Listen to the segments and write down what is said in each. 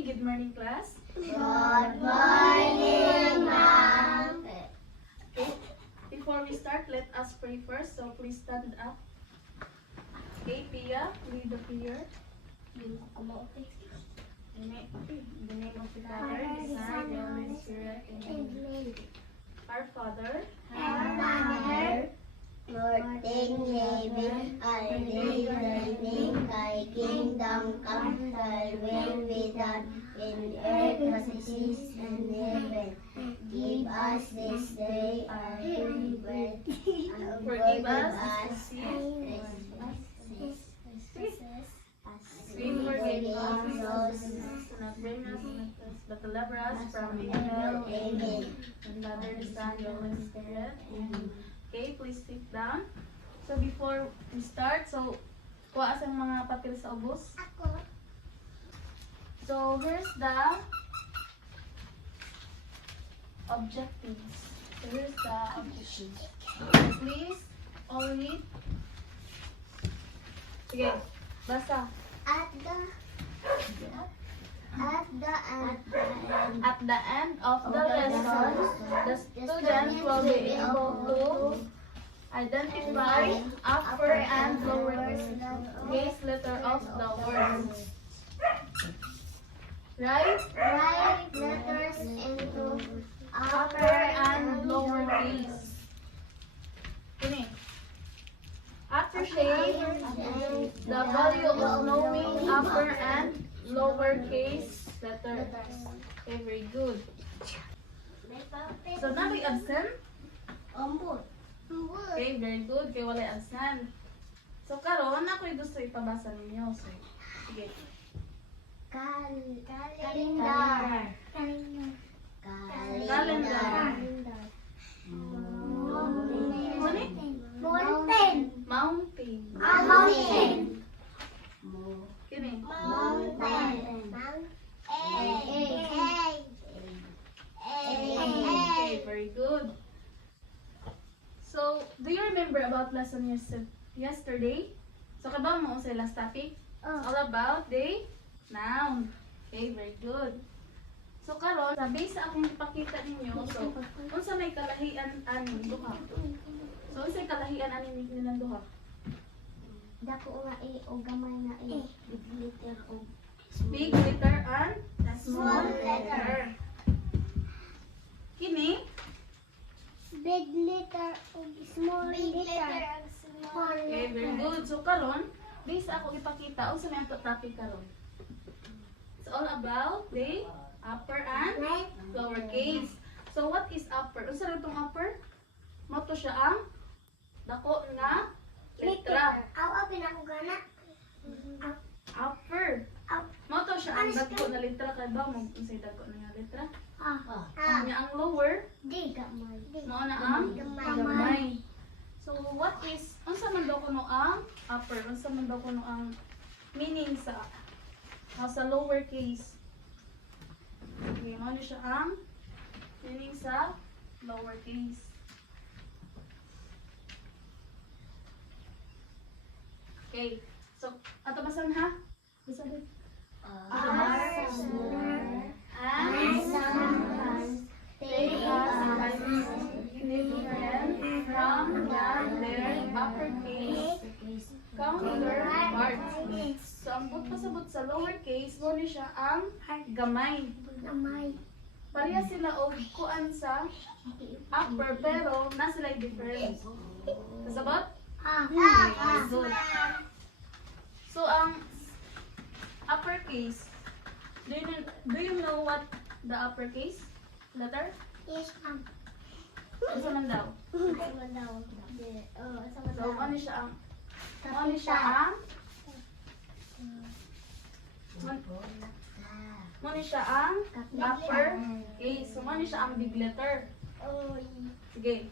Okay, good morning class. Good morning, ma'am. Okay, before we start, let us pray first. So please stand up. Okay, Pia, lead the prayer. In the name of the Father, the Son, and the Holy Spirit. Amen. Our Father, Our Father, Lord in heaven, hallowed thy kingdom come, thy will be done in earth as it is in heaven. Give us this day our daily bread, and forgive us us we forgive us, do not bring us into temptation, but deliver us from evil. Amen. And Father, the Son, the Holy Spirit. Amen. Okay, please sit down. So before we start, so kuha sa mga papel sa ubos. So here's the objectives. So here's the objectives. Please all read. Sige, basa. At the end of the lesson, the student will be able to identify upper and lower case letter of the words. Right? Write letters into Upper and lower case. Ini. Appreciate the value of knowing upper and lower case letter. Okay, very good. So now we absent. Okay, very good. Kaya wala absent. So karon ako gusto ipabasa ninyo. So, sige. Calendar. Mountain. Kini. Okay, very good. So, do you remember about lesson yesterday? So, kabaw mo sa last topic? It's all about the noun. Okay, very good. So, karon sabi sa akong ipakita ninyo, so, unsa may kalahian aning duha? So, unsa kalahian aning nilang duha? Dako nga o gamay na big letter o Big letter and small letter. Kini? Big letter o small letter. Okay, very good. So, karon, based sa akong ipakita, unsa may ang topic karon? It's all about the upper and lower case. So, what is upper? Unsa rin itong upper? Moto siya ang dako nga letra. Pinakugana. Upper. Moto siya ang dako na letra. Kaya ba mo unsay dako na nga letra? Nya ang lower, Di gamay. mao na ang gamay. So, what is, unsa man daw kuno ang upper? Unsa man daw kuno ang meaning sa lower case? Okay, mao na siya ang meaning sa lower case. Okay. So, ato basan ha? Basa din. Are smaller And sometimes take us different from their uppercase counterparts. So, ang pasabot sa lower case, mo ni siya ang gamay. Gamay. Pareha sila o kuan sa upper, pero na sila difference. Kasabot? Good. So, ang uppercase, do you know what the uppercase letter? Yes, ma'am. Ano man daw? Sama daw. So, ano siya ang upper case. So, ano siya ang big letter? Sige.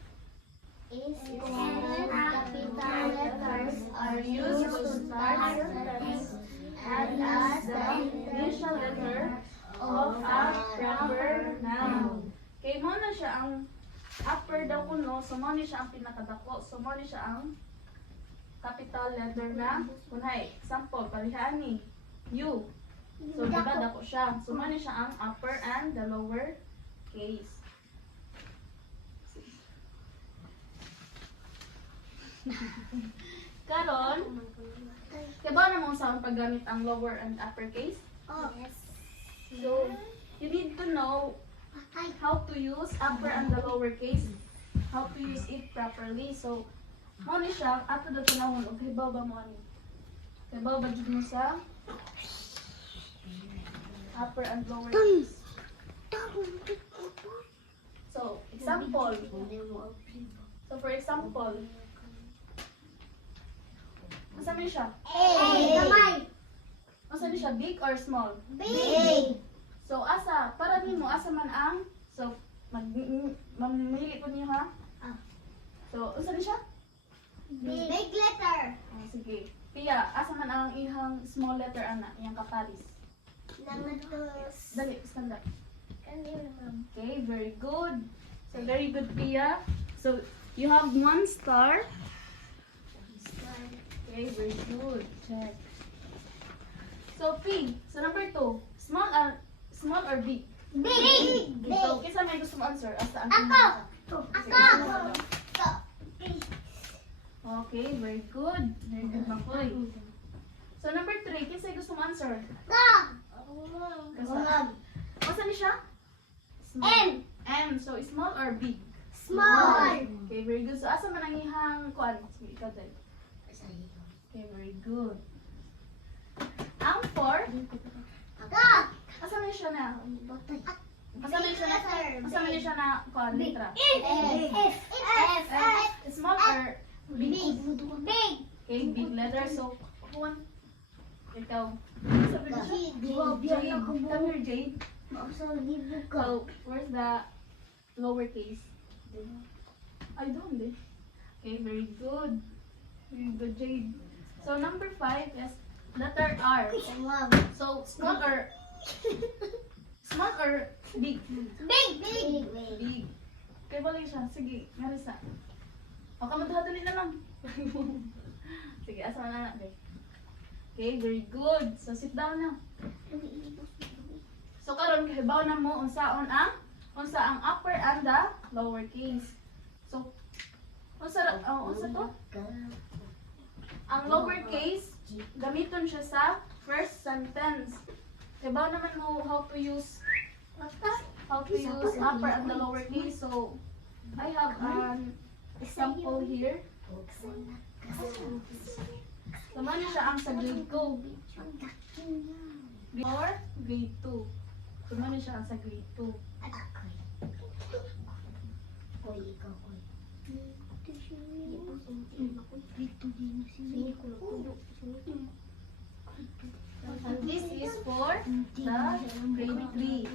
Capital letters Are used to start sentences and as the initial letter of a proper noun. Okay, mo na siya ang upper daw kuno, so mo ni siya ang pinakadako. So mo ni siya ang capital letter na kunhay. Example, parihaan ni U. So, diba dako siya. So, mani siya ang upper and the lower case. Karon, kaya ba na mo sa paggamit ang lower and upper case? Oh. Yes. So, you need to know how to use upper and the lower case. How to use it properly. So, mo ni siya, ato daw tanawon, o kay ba mo ani? Kay ba jud mo sa upper and lower case. So, example. So, for example, asa man siya? Asa man siya, big or small? Big. So, asa, para nimo asa man ang, so, mamili po niyo ha? So, asa man siya? Big letter. Sige. Pia, asa man ang ihang small letter ana, iyang kapalis. Nangatos. Dali, stand up. Kanino, ma'am? Okay, very good. So, very good, Pia. So, you have 1 star. Okay, very good. Check. So, P. So, number 2. Small or big? Big. So, kisa may gusto mo answer? Asa ang Ako. Okay, very good. Very good, Makoy. So, number 3. Kisa gusto mo answer? Asa ni siya? M. M. So, small or big? Small. Okay, very good. So, asa man ang ihang kuan? Sige, ikaw din. Okay, very good. Ang 4. Asa man siya na? Asa man siya na? Asa man siya na kuan? Letra? Small or big? Big. Okay, big letter. So, kuan? Ikaw. Sabi na siya? Jade. Come here, Jade. So, where's the lowercase? I don't eh. Okay, very good. Very good, Jade. So, number 5 is letter R. So, small or big? Big. Okay, balik siya. Sige, Marisa. O, kamadhadali na lang. Sige, asa na na. Okay, very good. So, sit down na. So, karon kahibaw na mo unsa ang upper and the lower case. So, unsa to? Ang lower case, gamiton siya sa first sentence. Kahibaw naman mo how to use upper and the lower case. So, I have an example here. Naman siya ang sa grade ko. Or grade 2. Naman siya ang sa grade 2. And this is for the grade 3.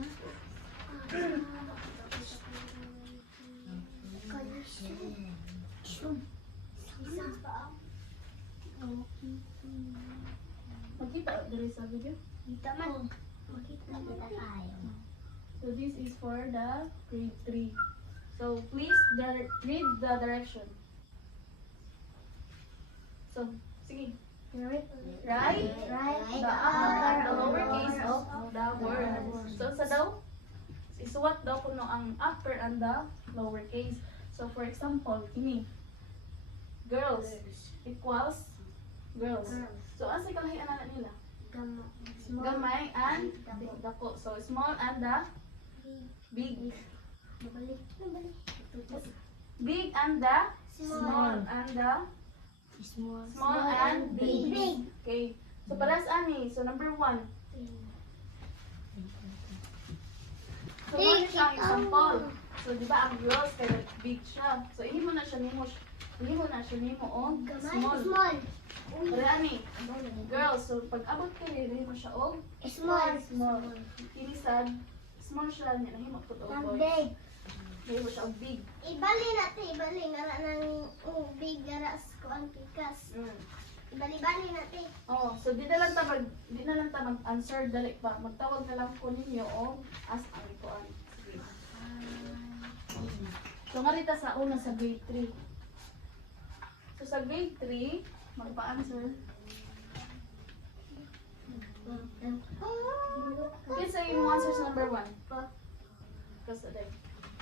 Makita diri sa video. So this is for the grade 3. So please read the direction. So, sige. Right the upper and the lower case of the word. So sa daw, isuwat daw kuno ang upper and the lower case. So for example, ini girls equals girls. So ang sikalahian na nila? Gamay and dako. So small and the big. Big and the small and the small and big. Okay. So paras ani. So number 1. So ano siya ang example? So di ba ang girls kaya big siya. So hindi mo na siya nimo og small. Pero ani, girls, so pag abot ka hindi mo siya og small. Kini sad small siya niya nahimo ko og boys. Hindi mo siya og big. Ibali nga nang big garas ko ang pikas. Ibali natin. Oh, so di na lang ta mag-answer dali pa. Magtawag na lang ko ninyo og ask ang ikuan. Sige. So ngarita sa una sa grade 3. So sa grade 3, magpa-answer. Okay, so yung answer sa number 1. Kasi like,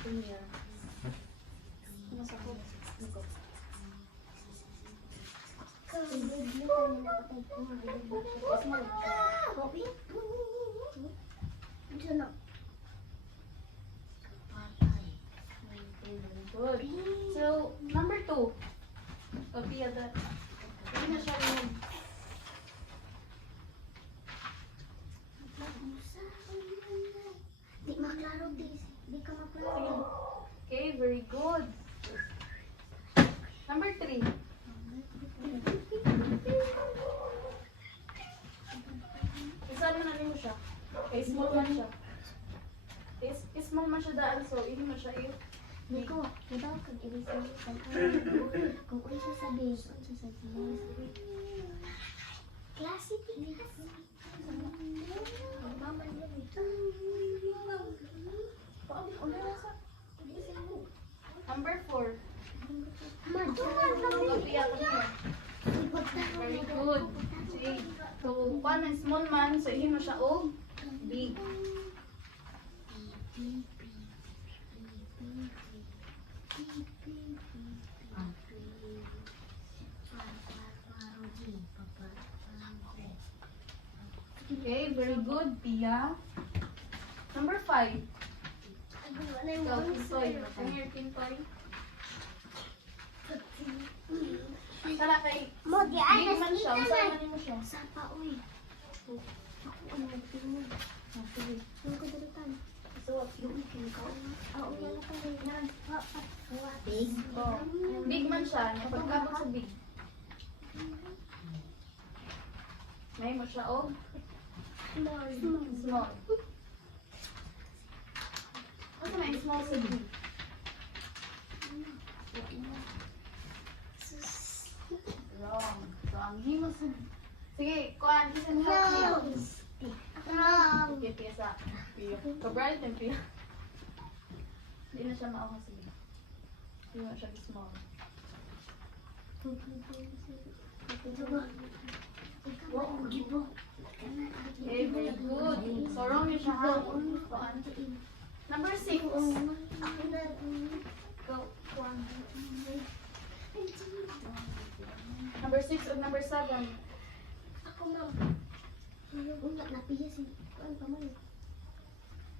in here. Nasa ko. Niko. Good. So, number 2. Copy that. Hindi na siya yung Di maklaro, di ka maklaro. okay, very good. Number 3. Isama na rin mo siya. Okay, small man siya. Small man siya daan, so hindi mo siya Niko, diba kag i-research sa kung ano siya sabi, ano siya sabi. Klase. Mama niya ito. Number 4. Mad. Copy ako niya. Very good. See? So, one is small man, so hindi mo siya big. Okay, very good, Pia. Number 5. Ikaw, Tintoy. Come here, Tintoy. Tara kay Mo, di ay, big man siya. nasita Usahan mo siya. na. Sapa, uy. Ako, ano, nagtingin. Okay. Yung kudulutan. So, Yung ikin ko. Oo, wala pa rin yan. big. Oh. Big man siya. Napagkabot sa big. May mo siya, Small. small. Ano may small sa big? Wrong. Wrong. Himo sa... Sige, kuhan. Isa mo help niya. Wrong. Okay, Pia sa... Pia. Ka-bright yung Pia. Hindi na siya maawa sa big. Hindi mo siya small. Wow, gibo. Okay, very good. So, wrong yung siya, ha? Kuhan. Number 6. Ako na. Go. Number 6 at number 7. Ako, ma'am. Unat na piya si... Ano pa man?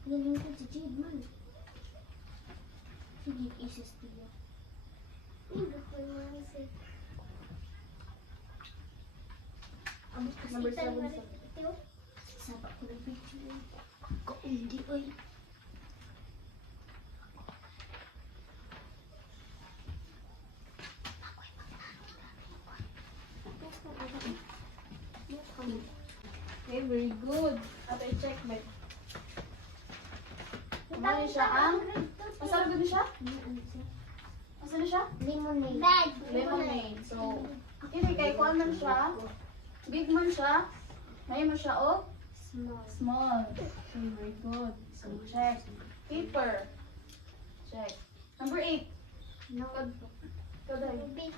Nalingkod si Jade man. Sige, isis piya. Hindi ko yung si... Abot kasi Number tayo 7, nga rin ito. Saba ko ng picture. Kaundi, oy. Okay, very good. At i-check ba? Ano siya ang... Masarap din siya? Asa na siya? Lemonade. Lemonade. So, hindi kay kuha man siya. Big man siya. May mo siya Small. small. Okay, very good. So, check. Paper. Check. Number 8. No. Koday. Big.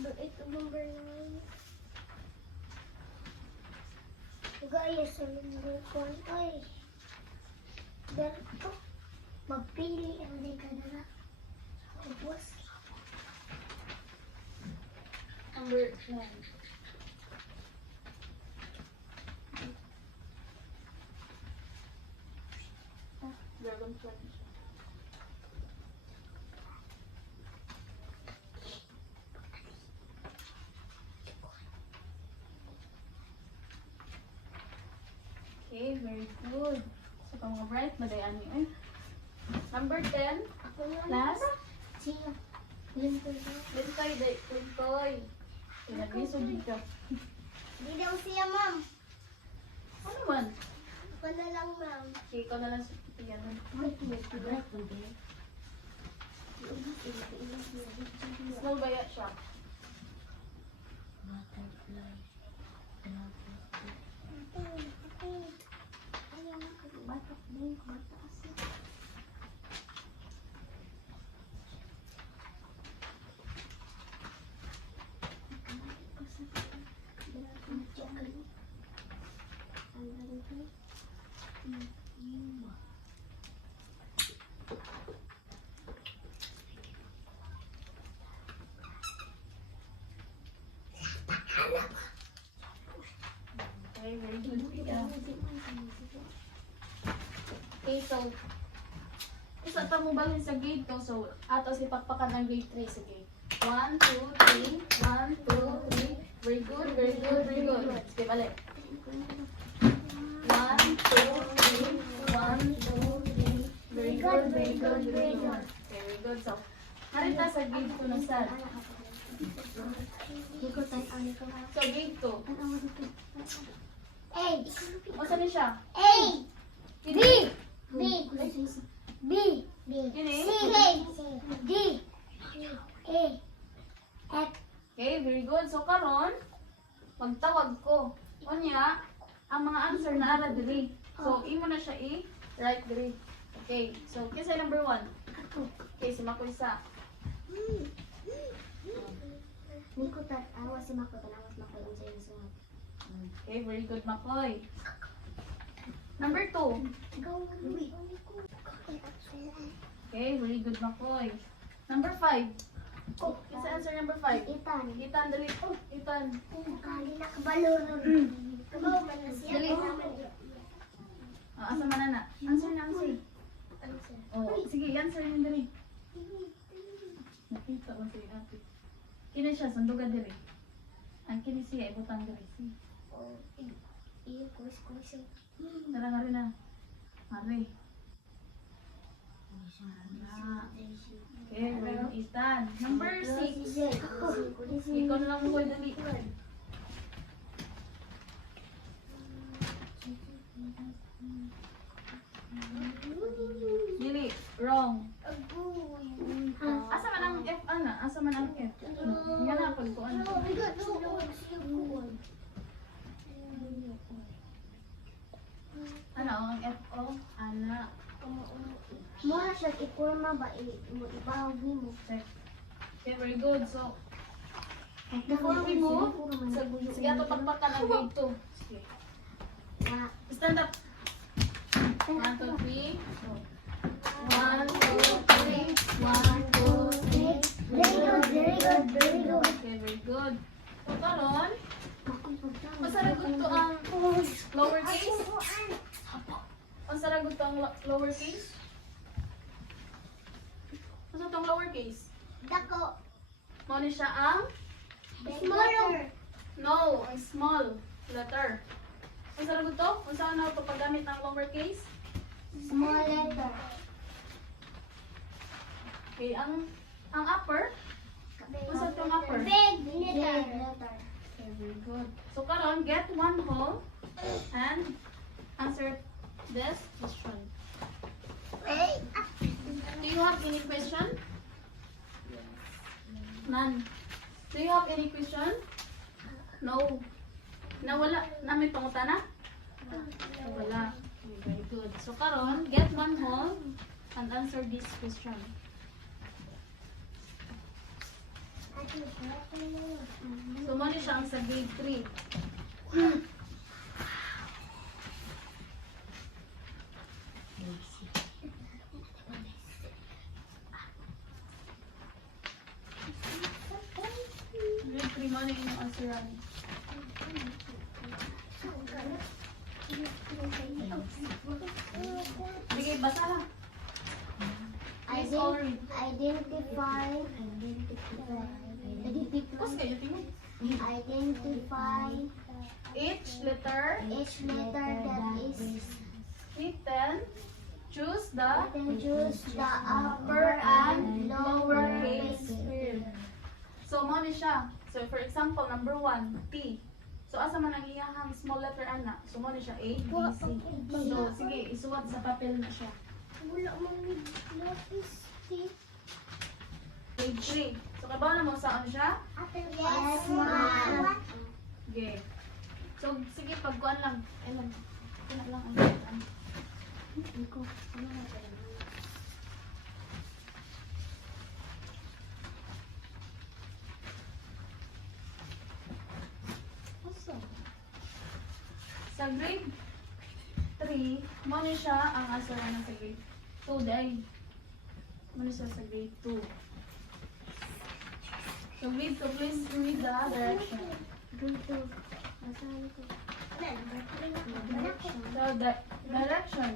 Ito number 9. Gaya sa number 1. Ay. Ganito. Magpili ang di ka na. Tapos. Number 9. Dragon Fruit. Okay, very good. So, kung mga bright, badayan niyo eh. Number 10. Ako na. Last. Sino? Lintoy daw. Lintoy, Lintoy. Pinag-iso dito. Di daw siya, ma'am. Ano man? Ako na lang, ma'am. Okay, ikaw na lang sa yan. Small ba yan siya? Okay, very good. Yeah. Okay, so isa ta mo balhin sa grade 2. So, ato si pakpakan ang grade 3. Sige. 1, 2, 3. 1, 2, 3. Very good, very good, very good. Sige, balik. 1, 2, 3. 1, 2, 3. Very good, very good, very good. Very good. So, harita sa grade 2 na sad. So, grade 2. A. O, saan ni siya? A. B. B. B. B. Kini? C. D. A. F. Okay, very good. So, karon magtawag ko. Unya, ang mga answer na ara diri. So, imo na siya i-write diri. Okay, so, kinsa number 1? Okay, si Makoy sa. Niko tat awas si Mako tanawas Mako yung sa'yo sumat. Okay, very good, Makoy. Number 2. Go. Okay, very good, Makoy. Number 5. Oh, Kinsa answer number 5? Itan. Itan, dali. Itan. Kali na kabalo ron. Kabaw man na siya. Dali. Asa man na? Answer na, answer. Ano siya? Oh, sige, answer niyo dali. Nakita mo si ate. Kini siya, sundugan diri. Ang kini siya, ibutang diri. Si. Oh, iyo kuis. Tara nga rin na. Mari. Okay, well, Ethan. Number 6. Ikaw na lang mo dali. Dili, wrong. Asa man ang F, ana? Asa man ang F? Nga na, pagkuhan. Ano ang F, O? Ana. Mura siya ikurma ba ibawag mo. Okay, very good. So, before we move, sige ato pagpakan ang grade 2. Sige. Stand up. 1, 2, 3. 1, 2, 3. 1, 2, 3. Very good. Okay, very good. So, karon, masaragot to ang lowercase? Masaragot to ang lowercase? Ano tong lowercase? Dako. Mo ni siya ang? Smaller. No, ang small letter. Masaragot to? Kung saan na ito paggamit ng lowercase? Small letter. Okay, ang upper? Masa itong upper? Big letter. Okay, very good. So, karon, get one whole and answer this question. Do you have any question? None. Do you have any question? No. Nawala? Na may pangutana? Wala. Okay, very good. So, karon, get one whole and answer this question. So, mo ni siya ang sa grade 3. Grade 3 mo na yung answeran. Sige, basa lang. Please all read. Identify. Tapos kayo tingin. Identify Each letter each letter that is written. Choose the then choose the upper and lowercase word. So, mo ni siya. So, for example, number 1, T. So, asa man ang iyahang small letter ana. So, mo ni siya A, B, C. So, sige, isuwat sa papel na siya. Wala mong lapis. Page 3. So, kabaw na mo saan siya? Yes, ma'am. Okay. So, sige, pagkuhan lang. Ilan? Ilan lang ang sa grade 3, mo ni siya ang answer na sa grade 2 day. Mo ni siya sa grade 2. So grade 2, please read the direction. So the direction.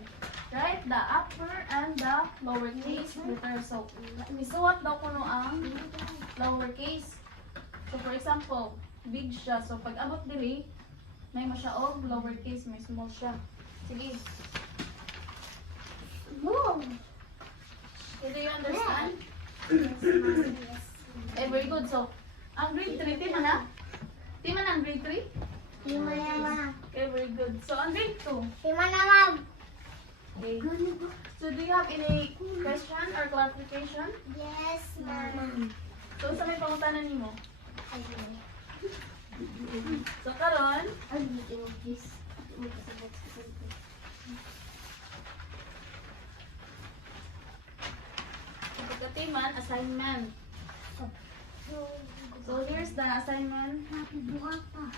Write the upper and the lowercase letter. So, isuwat daw kuno ang lowercase. So for example, big siya. So pag abot diri, may mo siya og lowercase, may small siya. Sige. Do you understand? Eh, very good. So, ang grade 3, di man na? Di man ang grade 3? Okay, very good. So, ang grade 2. Okay. So, do you have any question or clarification? Yes, ma'am. So, sa may pangutanan nimo? So, karon, pagkatiman, assignment. So, here's the assignment in grade 2.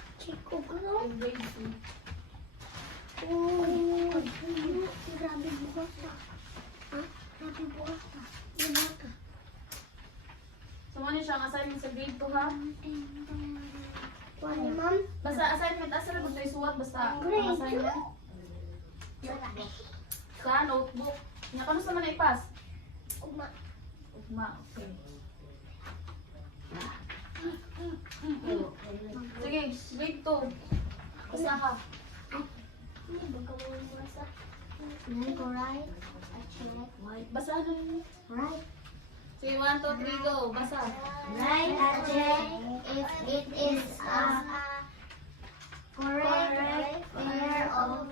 So, ano siya ang assignment sa grade 2, ha? Basta assignment, asa na gusto isuwat, basta ang assignment. Sa notebook. Nya kano sa man ipas? Ugma, okay. Sige, grade 2. Basta ka. Basa na yun. Sige, 1, 2, 3, go. Basa. Write a check if it is a correct pair of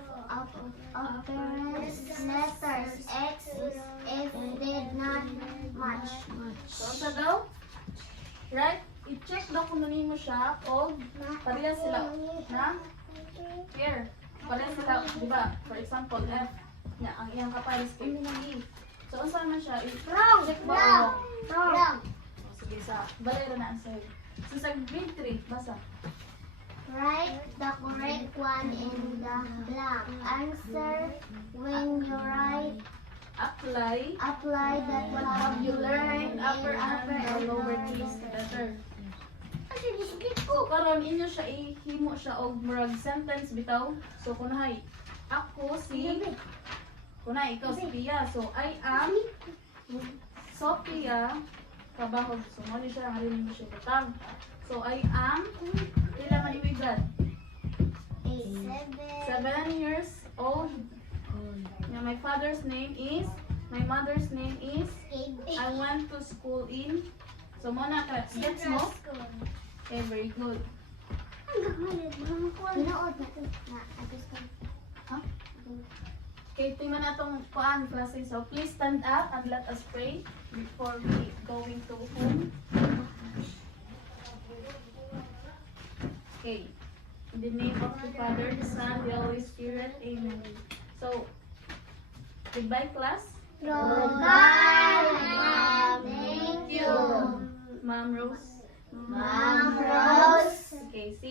appearance letters. X if did not match. So, sa daw? Right? I-check daw kung nani mo siya o parehas sila. Na? Here. Parehas sila, di ba? For example, F. Nya, ang iyang kapares kay E. So, saan man siya? I-check ba o wrong? O, sige, sa balera na ang sa'yo. So, sa grade 3, basa. Write the correct one in the blank. Answer when you write. Apply that what have you learned, upper and lowercase letter. So, karon inyo siya ihimo siya og murag sentence bitaw. So, kunahay, ako si, kunay, ikaw si Pia. So, I am Sophia Kabahog. So, mali siya, nga rin mo siya butang. So, I am, pila man iwigad? 7 years old. Yeah, my mother's name is, I went to school in, so muna ka, gets mo? Okay, very good. Huh? Okay, tingnan na itong kuan klase. So, please stand up and let us pray before we going to home. Okay. In the name of the Father, the Son, the Holy Spirit. Amen. So, goodbye class. Goodbye, Mom. Thank you. Ma'am Rose. Mom Rose. Okay, see